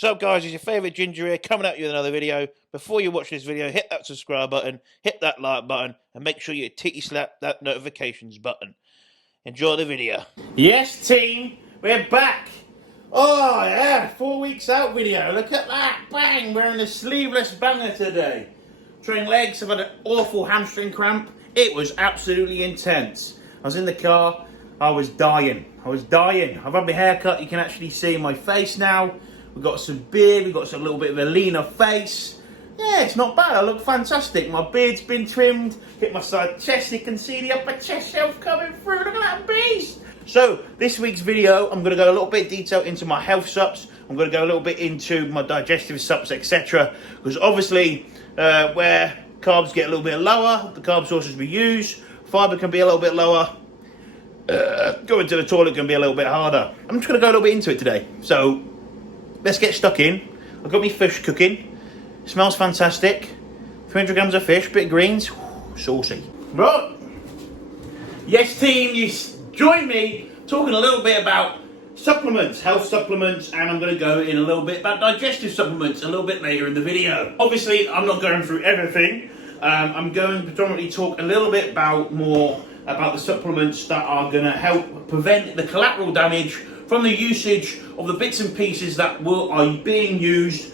So guys, it's your favourite Ginger here coming at you with another video. Before you watch this video, hit that subscribe button, hit that like button, and make sure you titty slap that notifications button. Enjoy the video. Yes team, we're back. Oh yeah, 4 weeks out video. Look at that, bang, we're in the sleeveless banger today. Training legs, I've had an awful hamstring cramp. It was absolutely intense. I was in the car, I was dying. I've had my hair cut, you can actually see my face now. We've got some beard, we've got a little bit of a leaner face. Yeah, it's not bad, I look fantastic. My beard's been trimmed, hit my side chest, you can see the upper chest shelf coming through, look at that beast. So, this week's video, I'm going to go a little bit detail into my health sups. I'm going to go a little bit into my digestive sups, etc. Because obviously, where carbs get a little bit lower, the carb sources we use, fibre can be a little bit lower. Going to the toilet can be a little bit harder. I'm just going to go a little bit into it today. So, let's get stuck in. I've got my fish cooking. It smells fantastic. 300 grams of fish, bit of greens. Whew, saucy. Right. Yes team, you join me talking a little bit about supplements, health supplements, and I'm going to go in a little bit about digestive supplements a little bit later in the video. Obviously, I'm not going through everything. I'm going to predominantly talk a little bit about the supplements that are going to help prevent the collateral damage from the usage of the bits and pieces that are being used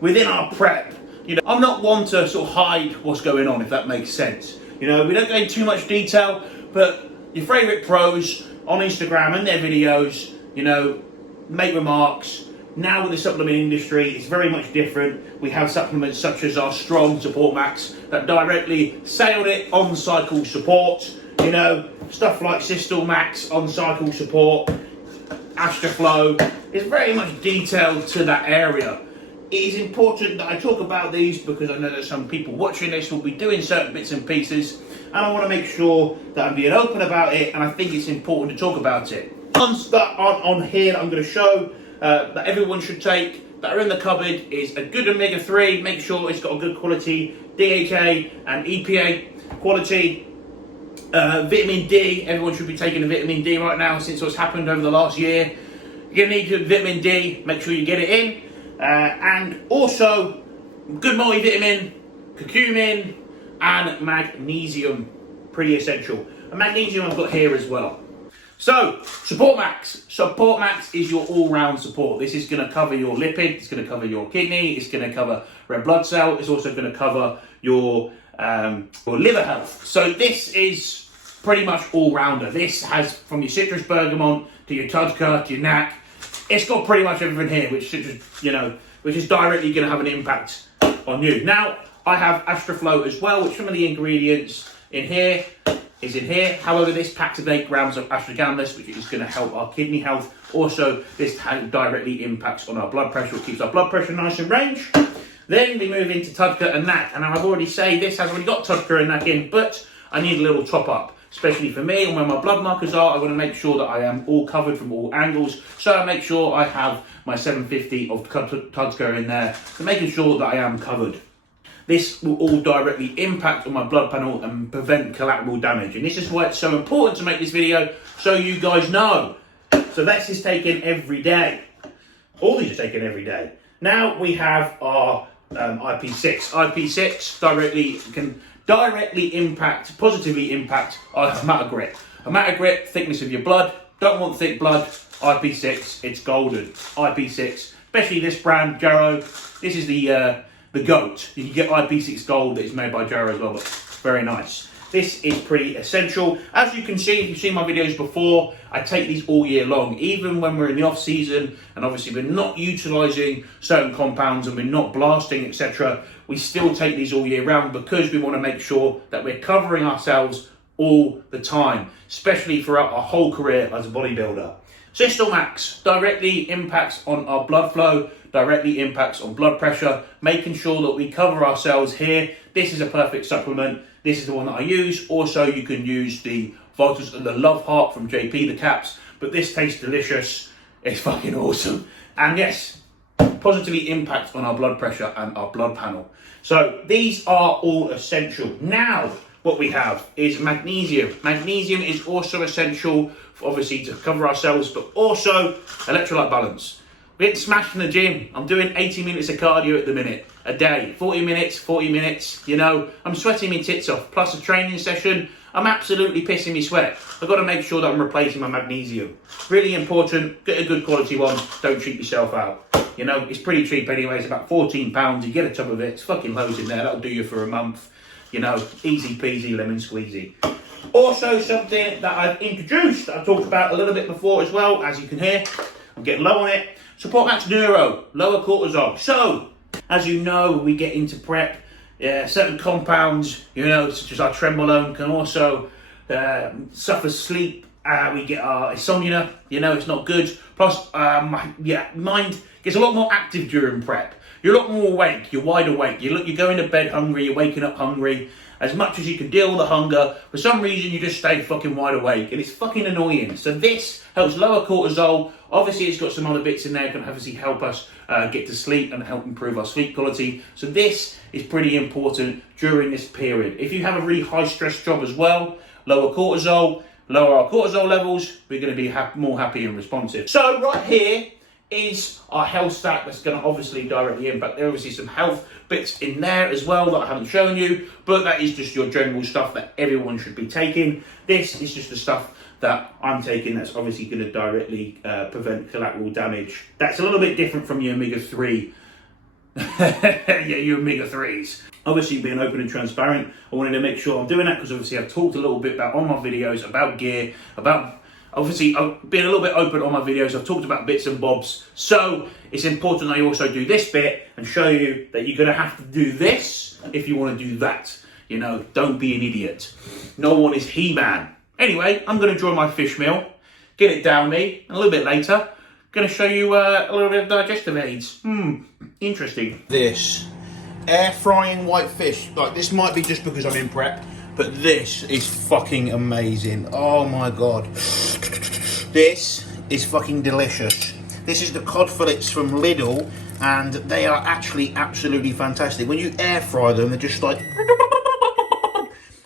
within our prep. You know, I'm not one to sort of hide what's going on, if that makes sense. You know, we don't go into too much detail, but your favourite pros on Instagram and their videos, you know, make remarks. Now with the supplement industry, it's very much different. We have supplements such as our Strong Support Max that directly say on it on cycle support. You know, stuff like Systol Max on cycle support, Astraflow is very much detailed to that area. It is important that I talk about these because I know that some people watching this will be doing certain bits and pieces, and I want to make sure that I'm being open about it, and I think it's important to talk about it. Ones that aren't on here that I'm going to show that everyone should take, that are in the cupboard, is a good omega-3. Make sure it's got a good quality DHA and EPA quality. Vitamin D, everyone should be taking the vitamin D right now since what's happened over the last year. You're going to need good vitamin D, make sure you get it in. And also, good multivitamin, curcumin, and magnesium, pretty essential. And magnesium I've got here as well. So, Support Max. Support Max is your all-round support. This is going to cover your lipid, it's going to cover your kidney, it's going to cover red blood cell, it's also going to cover your liver health. So this is pretty much all-rounder. This has from your citrus bergamot to your tudka to your NAC. It's got pretty much everything here, which is directly going to have an impact on you. Now, I have Astraflow as well, which some of the ingredients in here is in here. However, this packs 8 grams of ashwagandha, which is going to help our kidney health. Also, this directly impacts on our blood pressure. It keeps our blood pressure nice in range. Then we move into Tudka and NAC. And I've already said this has already got Tudka and NAC in, but I need a little top up, especially for me. And where my blood markers are, I want to make sure that I am all covered from all angles. So I make sure I have my 750 of Tudka in there, so making sure that I am covered. This will all directly impact on my blood panel and prevent collateral damage. And this is why it's so important to make this video, so you guys know. So this is taken every day. All these are taken every day. Now we have our IP6. IP6 can directly positively impact our hematocrit. Hematocrit, thickness of your blood. Don't want thick blood. IP6, it's golden. IP6, especially this brand, Jarrow. This is the GOAT. You can get IP6 Gold that is made by Jarrow as well, but very nice. This is pretty essential. As you can see, if you've seen my videos before, I take these all year long, even when we're in the off season, and obviously we're not utilising certain compounds and we're not blasting, etc. We still take these all year round because we want to make sure that we're covering ourselves all the time, especially throughout our whole career as a bodybuilder. Systol Max directly impacts on our blood flow, directly impacts on blood pressure, making sure that we cover ourselves here. This is a perfect supplement. This is the one that I use. Also, you can use the Vitals and the Love Heart from JP, the caps, but this tastes delicious. It's fucking awesome. And yes, positively impacts on our blood pressure and our blood panel. So these are all essential. Now, what we have is magnesium. Magnesium is also essential, obviously, to cover ourselves, but also electrolyte balance. We're getting smashed in the gym. I'm doing 80 minutes of cardio at the minute, a day. 40 minutes, you know. I'm sweating my tits off. Plus a training session, I'm absolutely pissing me sweat. I've got to make sure that I'm replacing my magnesium. Really important, get a good quality one. Don't cheat yourself out. You know, it's pretty cheap anyway. It's about £14. You get a tub of it. It's fucking loads in there. That'll do you for a month. You know, easy peasy, lemon squeezy. Also something that I've introduced, I've talked about a little bit before as well, as you can hear. I'm getting low on it. Support Max Neuro, lower cortisol. So, as you know, we get into prep. Certain compounds, you know, such as our trenbolone, can also suffer sleep. We get our insomnia, you know, it's not good. Plus, mind gets a lot more active during prep. You're a lot more awake, you're wide awake. You're going to bed hungry, you're waking up hungry. As much as you can deal with the hunger, for some reason you just stay fucking wide awake. And it's fucking annoying. So this helps lower cortisol. Obviously it's got some other bits in there that can obviously help us get to sleep and help improve our sleep quality. So this is pretty important during this period. If you have a really high stress job as well, lower cortisol, lower our cortisol levels, we're going to be more happy and responsive. So right here is our health stack that's going to obviously directly impact. There are obviously some health bits in there as well that I haven't shown you, but that is just your general stuff that everyone should be taking. This is just the stuff that I'm taking that's obviously going to directly prevent collateral damage. That's a little bit different from your omega-3. Yeah, your omega-3s. Obviously being open and transparent, I wanted to make sure I'm doing that because obviously I've talked a little bit about on my videos about gear, about obviously I've been a little bit open on my videos. I've talked about bits and bobs. So it's important I also do this bit and show you that you're going to have to do this if you want to do that. You know, don't be an idiot. No one is He-Man. Anyway, I'm going to enjoy my fish meal, get it down me, and a little bit later, going to show you a little bit of digestive aids. Interesting. This air frying white fish. Like, this might be just because I'm in prep, but this is fucking amazing. Oh my god. This is fucking delicious. This is the cod fillets from Lidl, and they are actually absolutely fantastic. When you air fry them, they're just like...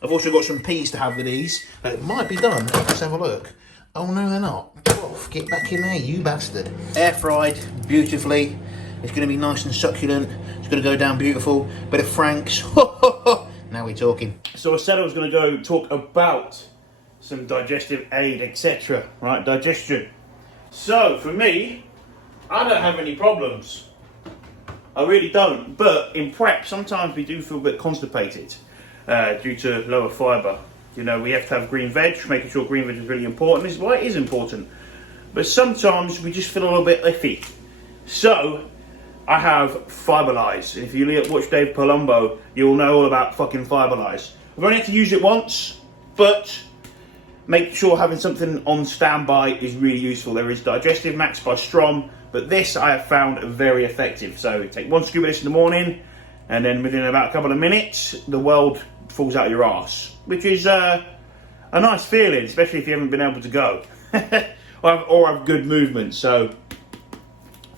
I've also got some peas to have with these. It might be done. Let's have a look. Oh no, they're not. Oh, get back in there, you bastard. Air fried beautifully. It's going to be nice and succulent. It's going to go down beautiful. Bit of Frank's. Now we're talking. So I said I was going to go talk about some digestive aid, etc. Right, digestion. So for me, I don't have any problems. I really don't. But in prep, sometimes we do feel a bit constipated due to lower fibre. You know, we have to have green veg. Making sure green veg is really important. This is why it is important. But sometimes we just feel a little bit iffy. So I have Fiberlize. If you watch Dave Palumbo, you'll know all about fucking Fiberlize. I've only had to use it once, but make sure having something on standby is really useful. There is Digestive Max by Strom, but this I have found very effective. So take one scoop of this in the morning, and then within about a couple of minutes, the world falls out of your arse, which is a nice feeling, especially if you haven't been able to go or have good movement. So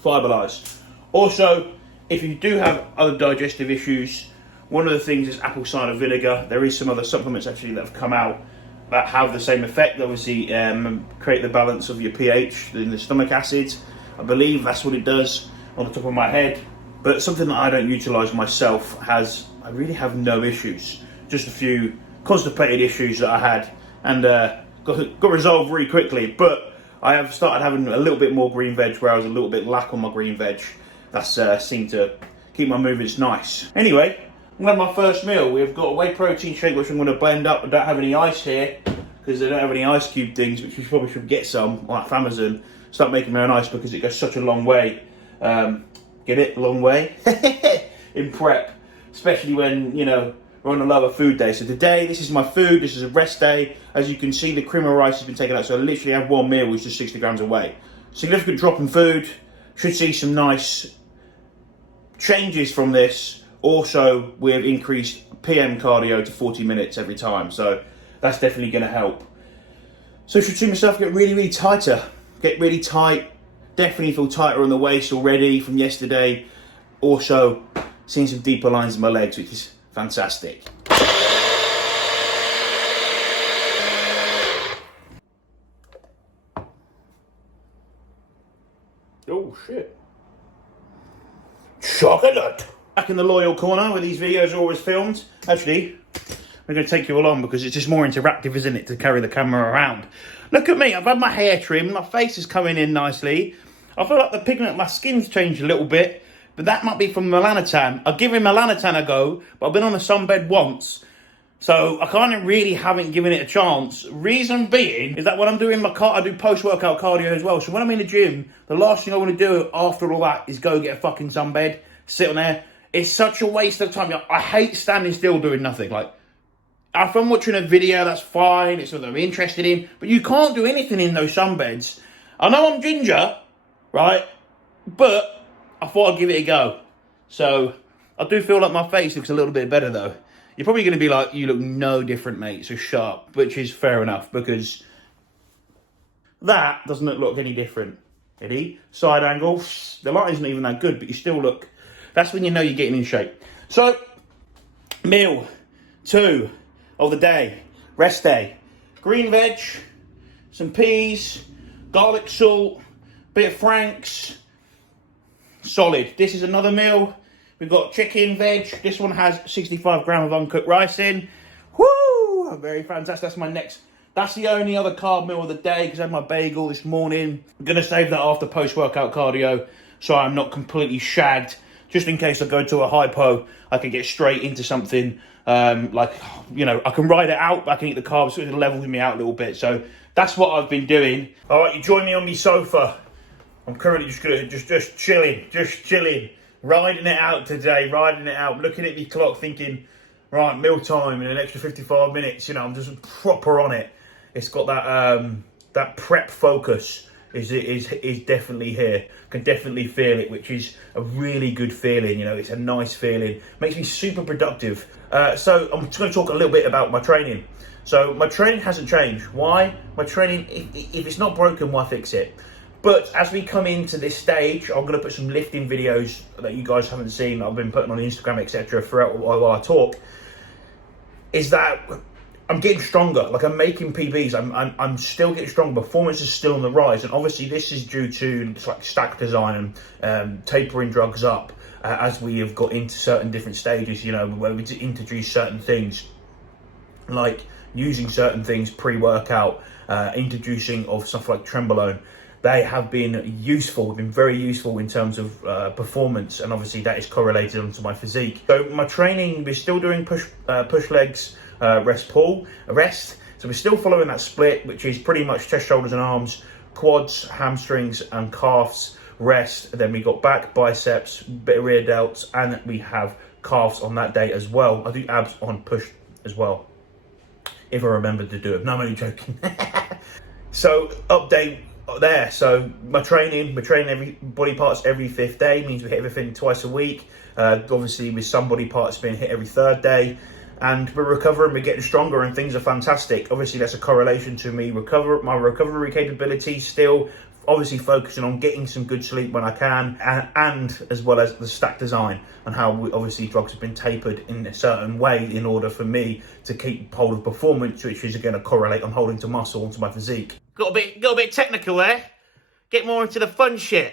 Fiberlize. Also, if you do have other digestive issues, one of the things is apple cider vinegar. There is some other supplements actually that have come out that have the same effect. Obviously, create the balance of your pH in the stomach acid. I believe that's what it does on the top of my head. But something that I don't utilise myself I really have no issues. Just a few constipated issues that I had, and got resolved really quickly. But I have started having a little bit more green veg where I was a little bit lack on my green veg. That's seemed to keep my movements nice. Anyway, I'm going to have my first meal. We've got a whey protein shake which I'm going to blend up. I don't have any ice here because they don't have any ice cube things, which we probably should get some off Amazon. Start making my own ice because it goes such a long way. Get it? Long way? In prep. Especially when, you know, we're on a lower food day. So today, this is my food. This is a rest day. As you can see, the cream of rice has been taken out. So I literally have one meal, which is 60 grams of whey. Significant drop in food. Should see some nice changes from this. Also, we have increased PM cardio to 40 minutes every time. So that's definitely going to help. So I should see myself get really, really tighter. Get really tight. Definitely feel tighter on the waist already from yesterday. Also, seeing some deeper lines in my legs, which is fantastic. Oh shit. chocolate. Back in the loyal corner where these videos are always filmed. Actually, I'm going to take you along because it's just more interactive, isn't it, to carry the camera around. Look at me, I've had my hair trimmed, my face is coming in nicely. I feel like the pigment of my skin's changed a little bit, but that might be from melanotan. I've given melanotan a go, but I've been on a sunbed once, so I haven't given it a chance. Reason being is that when I'm doing I do post-workout cardio as well. So when I'm in the gym, the last thing I want to do after all that is go get a fucking sunbed, sit on there. It's such a waste of time. I hate standing still doing nothing. Like, if I'm watching a video, that's fine. It's something I'm interested in. But you can't do anything in those sunbeds. I know I'm ginger, right? But I thought I'd give it a go. So I do feel like my face looks a little bit better, though. You're probably going to be like, you look no different, mate. So sharp, which is fair enough, because that doesn't look any different. Ready? Side angle. The light isn't even that good, but you still look. That's when you know you're getting in shape. So, meal 2 of the day. Rest day. Green veg, some peas, garlic salt, bit of Frank's. Solid. This is another meal. We've got chicken, veg. This one has 65 grams of uncooked rice in. Woo! Very fantastic. That's the only other carb meal of the day because I had my bagel this morning. I'm going to save that after post-workout cardio so I'm not completely shagged. Just in case I go to a hypo, I can get straight into something I can ride it out, but I can eat the carbs, so it levels me out a little bit. So that's what I've been doing. All right, you join me on my sofa. I'm currently just chilling, riding it out today, looking at the clock, thinking, right, meal time in an extra 55 minutes. I'm just proper on it. It's got that prep focus. Is definitely here. Can definitely feel it, which is a really good feeling. It's a nice feeling. Makes me super productive. So I'm just going to talk a little bit about my training. So my training hasn't changed. Why? My training, if it's not broken, why fix it? But as we come into this stage, I'm going to put some lifting videos that you guys haven't seen. I've been putting on Instagram, etc. throughout while I talk. Is that I'm getting stronger. Like, I'm making PBs. I'm still getting stronger. Performance is still on the rise, and obviously this is due to stack design and tapering drugs up as we have got into certain different stages. Where we introduce certain things, like using certain things pre-workout, introducing of stuff like trenbolone. They have been useful, been very useful in terms of performance, and obviously that is correlated onto my physique. So my training, we're still doing push legs, rest pull, rest. So we're still following that split, which is pretty much chest, shoulders and arms, quads, hamstrings and calves, rest. And then we got back, biceps, bit of rear delts, and we have calves on that day as well. I do abs on push as well, if I remember to do it. No, I'm only joking. So update there. So we're training every body parts every 5th day, means we hit everything twice a week. Obviously with some body parts being hit every 3rd day, and we're recovering, we're getting stronger, and things are fantastic. Obviously that's a correlation to me my recovery capability, still obviously focusing on getting some good sleep when I can, and as well as the stack design and how obviously drugs have been tapered in a certain way in order for me to keep hold of performance, which is going to correlate on holding to muscle, onto my physique. Got a bit technical there. Get more into the fun shit.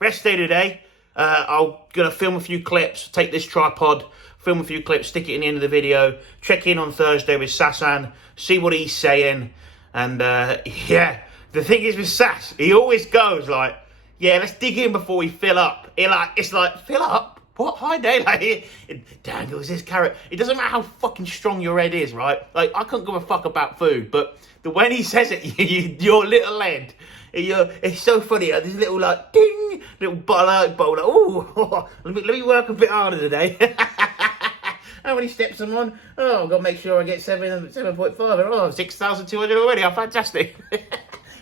Rest day today. I'm going to film a few clips, take this tripod, film a few clips, stick it in the end of the video, check in on Thursday with Sasan, see what he's saying, and yeah. The thing is with Sass, he always goes like, yeah, let's dig in before we fill up. It's like, fill up? What? Hi, Dave. It dangles this carrot. It doesn't matter how fucking strong your head is, right? Like, I couldn't give a fuck about food, but the way he says it, your little head, it's so funny. This little, like, ding, little bowl, like, ooh, let me work a bit harder today. How many steps am I on? Oh, I've got to make sure I get 7.5. Oh, 6,200 already. Oh, fantastic.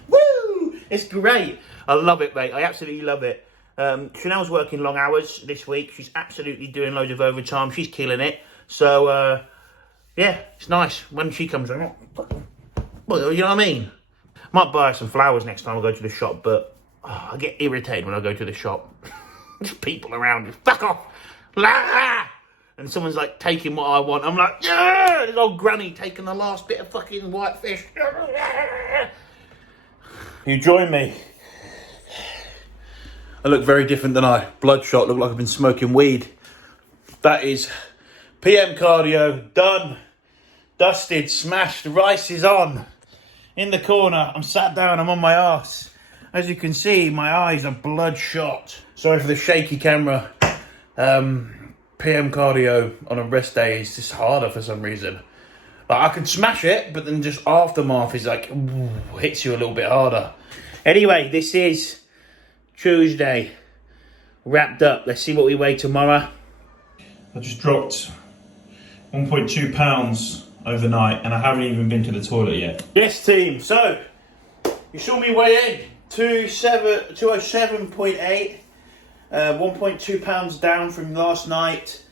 Woo! It's great. I love it, mate. I absolutely love it. Chanel's working long hours this week. She's absolutely doing loads of overtime. She's killing it. So, yeah, it's nice when she comes in. Well, you know what I mean? Might buy her some flowers next time I go to the shop, but I get irritated when I go to the shop. There's people around. Fuck off. La! And someone's like taking what I want. I'm like, yeah! There's old granny taking the last bit of fucking white fish. You join me. I look very different, than I? Bloodshot, look like I've been smoking weed. That is PM cardio, done, dusted, smashed, rice is on. In the corner, I'm sat down, I'm on my arse. As you can see, my eyes are bloodshot. Sorry for the shaky camera. PM cardio on a rest day is just harder for some reason. Like, I can smash it, but then just aftermath is like, ooh, hits you a little bit harder. Anyway, this is Tuesday. Wrapped up. Let's see what we weigh tomorrow. I just dropped 1.2 pounds overnight, and I haven't even been to the toilet yet. Yes, team. So, you saw me weigh in. 207.8. 1.2 pounds down from last night.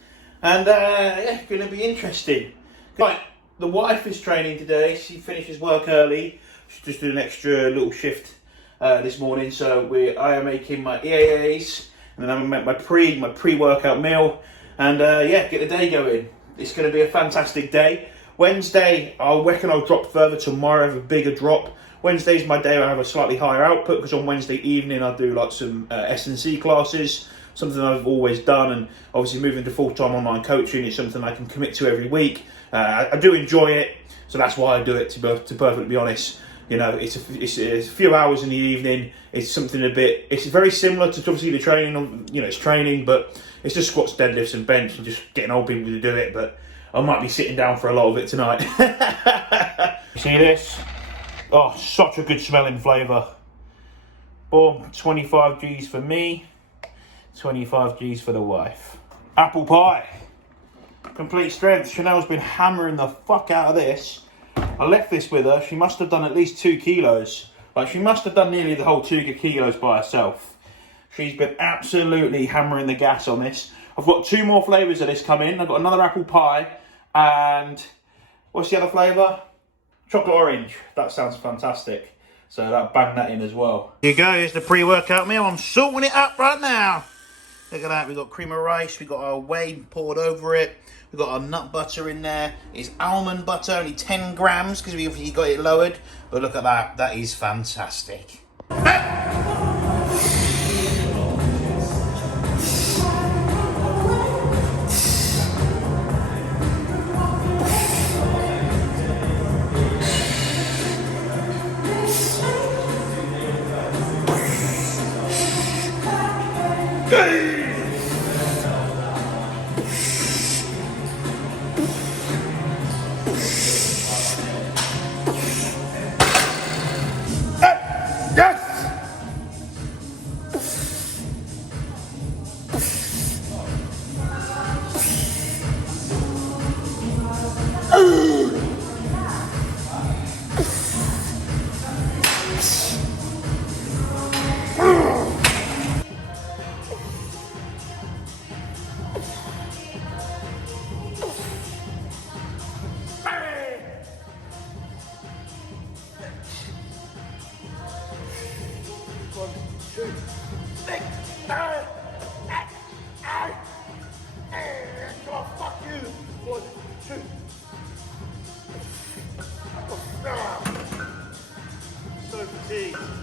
And, yeah, going to be interesting. Right, the wife is training today. She finishes work early. She just did an extra little shift this morning. So, I am making my EAAs. And then I'm going to make my pre-workout meal. And, yeah, get the day going. It's going to be a fantastic day. Wednesday, I reckon I'll drop further. Tomorrow I have a bigger drop. Wednesday's my day I have a slightly higher output, because on Wednesday evening I do like some S&C classes, something I've always done, and obviously moving to full-time online coaching is something I can commit to every week. I do enjoy it, so that's why I do it, to perfectly be honest. You know, it's a few hours in the evening. It's something it's very similar to obviously the training, you know, it's training, but it's just squats, deadlifts and bench, and just getting old people to do it, but I might be sitting down for a lot of it tonight. See this? Oh, such a good smelling flavour. Boom, 25 G's for me, 25 G's for the wife. Apple pie. Complete strength. Chanel's been hammering the fuck out of this. I left this with her. She must have done at least 2 kilos. Like, she must have done nearly the whole 2 kilos by herself. She's been absolutely hammering the gas on this. I've got 2 more flavours of this coming. I've got another apple pie. And what's the other flavour? Chocolate orange. That sounds fantastic. So I'll bang that in as well. Here you go. Here's the pre-workout meal. I'm sorting it up right now. Look at that. We've got cream of rice. We've got our whey poured over it. We've got our nut butter in there. It's almond butter, only 10 grams because we obviously got it lowered. But look at that. That is fantastic.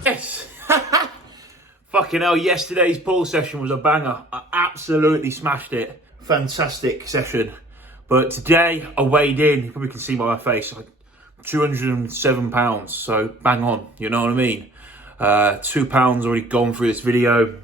Yes! Fucking hell, yesterday's pull session was a banger. I absolutely smashed it. Fantastic session. But today, I weighed in, you probably can see by my face, like 207 pounds. So, bang on, you know what I mean? 2 pounds already gone through this video.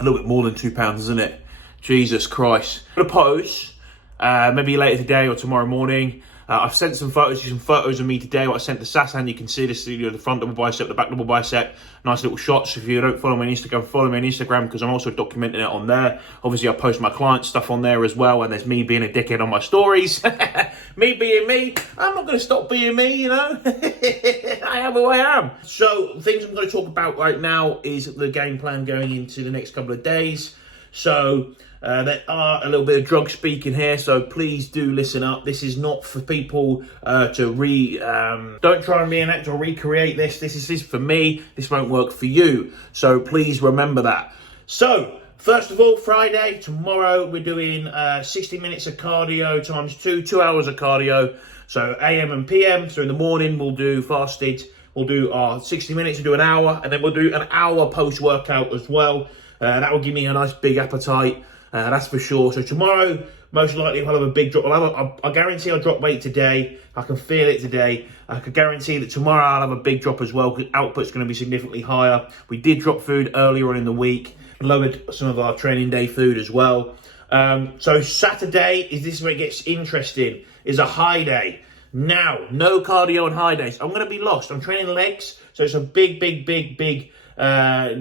A little bit more than 2 pounds, isn't it? Jesus Christ. I'm gonna post, maybe later today or tomorrow morning. I've sent some photos of me today. What I sent to Sasan, you can see this, you know, the front double bicep, the back double bicep, nice little shots. If you don't follow me on Instagram, follow me on Instagram, because I'm also documenting it on there. Obviously, I post my client stuff on there as well, and there's me being a dickhead on my stories. Me being me. I'm not going to stop being me, you know. I am who I am. So, things I'm going to talk about right now is the game plan going into the next couple of days. So, there are a little bit of drug speaking here, so please do listen up. This is not for people to don't try and reenact or recreate this. This is for me. This won't work for you. So please remember that. So, first of all, Friday, tomorrow, we're doing 60 minutes of cardio times 2 hours of cardio. So AM and PM. So in the morning, we'll do fasted we'll do our 60 minutes, we'll do an hour, and then we'll do an hour post-workout as well. That will give me a nice big appetite, that's for sure. So tomorrow, most likely I'll have a big drop. I guarantee I'll drop weight today. I can feel it today. I can guarantee that tomorrow I'll have a big drop as well, because output's going to be significantly higher. We did drop food earlier on in the week, lowered some of our training day food as well. So Saturday, this is where it gets interesting, is a high day. Now, no cardio on high days. I'm going to be lost. I'm training legs, so it's a big, going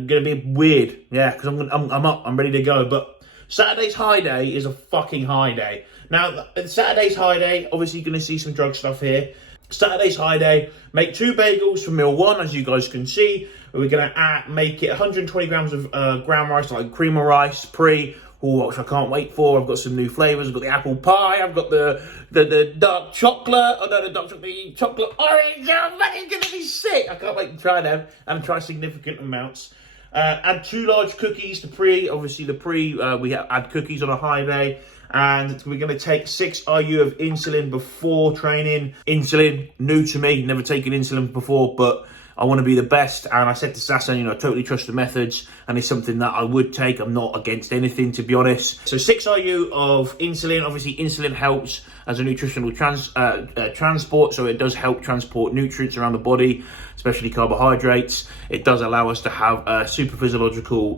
to be weird. Yeah, because I'm up, I'm ready to go. But Saturday's high day is a fucking high day. Now, Saturday's high day, obviously you're going to see some drug stuff here. Saturday's high day, make 2 bagels for meal 1, as you guys can see. We're going to make it 120 grams of ground rice, like cream of rice, which I can't wait for. I've got some new flavours. I've got the apple pie. I've got the dark chocolate. Oh no, the dark chocolate orange. Oh man, it's gonna be sick. I can't wait to try them and try significant amounts. Add 2 large cookies to Obviously, we add cookies on a high day. And we're going to take 6 IU of insulin before training. Insulin, new to me. Never taken insulin before, but I want to be the best. And I said to Sasson, I totally trust the methods, and it's something that I would take. I'm not against anything, to be honest. So 6 IU of insulin. Obviously, insulin helps as a nutritional transport, so it does help transport nutrients around the body, especially carbohydrates. It does allow us to have a super physiological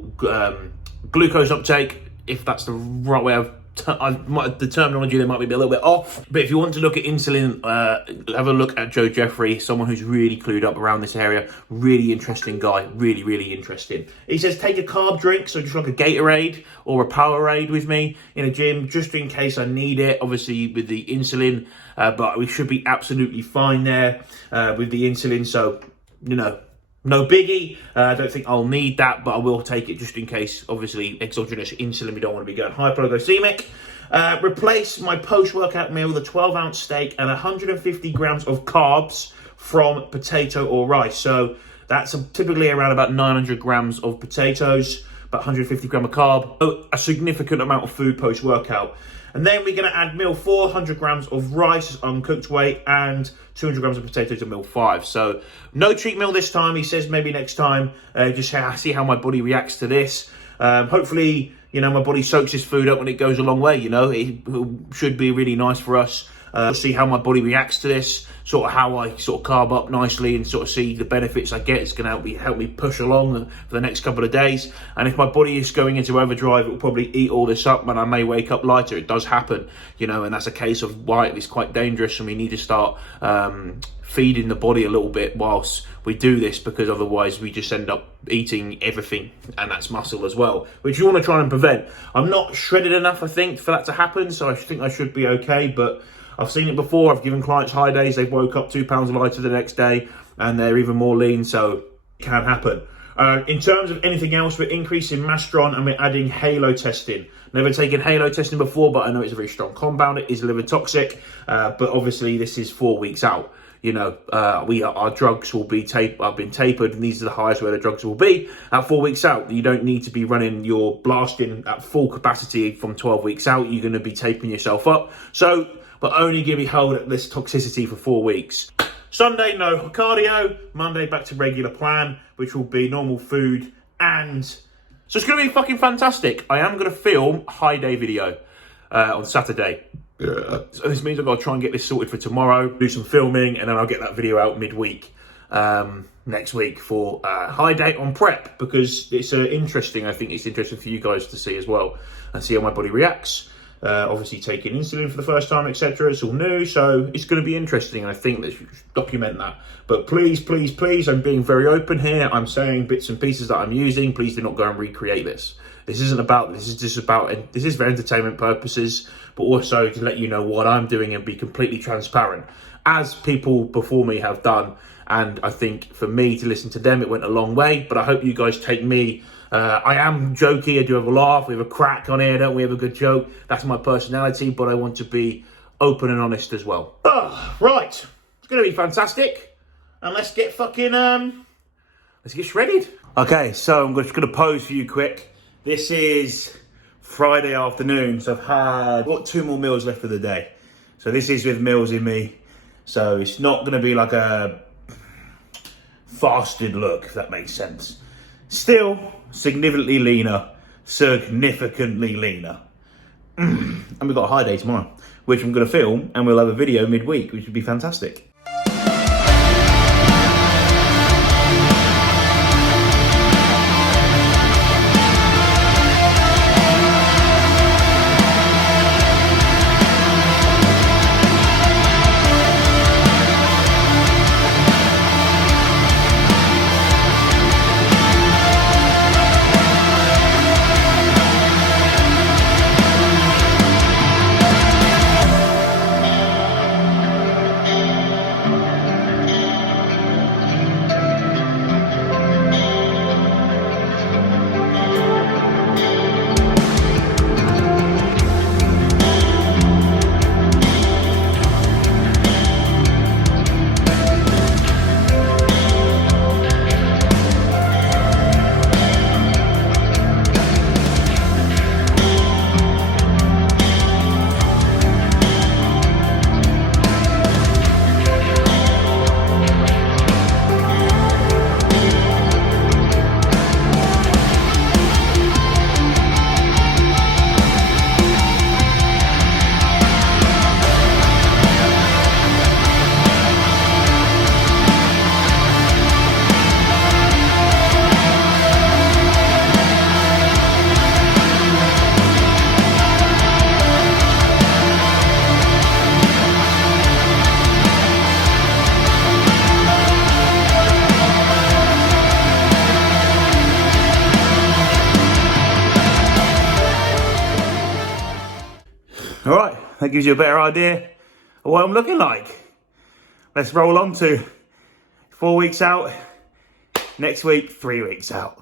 glucose uptake, if that's the right way of the terminology there might be a little bit off. But if you want to look at insulin, have a look at Joe Jeffrey, someone who's really clued up around this area. Really interesting guy, really interesting. He says take a carb drink, so just like a Gatorade or a Powerade with me in a gym, just in case I need it, obviously with the insulin, but we should be absolutely fine there with the insulin. So, no biggie. I don't think I'll need that, but I will take it just in case. Obviously, exogenous insulin, we don't want to be going hypoglycemic. Replace my post-workout meal with a 12-ounce steak and 150 grams of carbs from potato or rice. So that's typically around about 900 grams of potatoes, about 150 grams of carb, a significant amount of food post-workout. And then we're going to add meal 4, 100 grams of rice, uncooked weight, and 200 grams of potatoes in meal 5. So no cheat meal this time. He says maybe next time, just see how my body reacts to this. Hopefully, my body soaks this food up when it goes a long way. It should be really nice for us. See how my body reacts to this, sort of how I sort of carb up nicely and sort of see the benefits I get. It's going to help me push along for the next couple of days. And if my body is going into overdrive, it will probably eat all this up and I may wake up lighter. It does happen, and that's a case of why it's quite dangerous, and we need to start feeding the body a little bit whilst we do this, because otherwise we just end up eating everything, and that's muscle as well, which you want to try and prevent. I'm not shredded enough, I think, for that to happen, so I think I should be okay, but I've seen it before. I've given clients high days. They've woke up 2 pounds lighter the next day and they're even more lean. So it can happen. In terms of anything else, we're increasing mastron and we're adding halo testing. Never taken halo testing before, but I know it's a very strong compound. It is liver toxic, but obviously this is 4 weeks out. Our drugs will be I've been tapered, and these are the highest where the drugs will be at 4 weeks out. You don't need to be running your blasting at full capacity from 12 weeks out. You're going to be tapering yourself up. But only going to be held at this toxicity for 4 weeks. Sunday, no cardio. Monday, back to regular plan, which will be normal food. And so it's going to be fucking fantastic. I am going to film a high day video on Saturday. So this means I've got to try and get this sorted for tomorrow, do some filming, and then I'll get that video out midweek next week for high day on prep, because it's interesting. I think it's interesting for you guys to see as well and see how my body reacts. Obviously taking insulin for the first time, etc. It's all new, so it's going to be interesting, and I think that you should document that. But please, I'm being very open here. I'm saying bits and pieces that I'm using. Please do not go and recreate this. This isn't about, this is just about, this is for entertainment purposes, but also to let you know what I'm doing and be completely transparent, as people before me have done. And I think for me to listen to them, it went a long way, but I hope you guys take me. I am jokey, I do have a laugh, we have a crack on here, don't we? Have a good joke. That's my personality, but I want to be open and honest as well. Right, it's going to be fantastic. And let's get shredded. Okay, so I'm just going to pose for you quick. This is Friday afternoon, so I've got 2 more meals left of the day. So this is with meals in me. So it's not going to be like fasted look, if that makes sense. Still significantly leaner, significantly leaner. And we've got a high day tomorrow, which I'm going to film, and we'll have a video midweek, which would be fantastic. All right, that gives you a better idea of what I'm looking like. Let's roll on to 4 weeks out. Next week, 3 weeks out.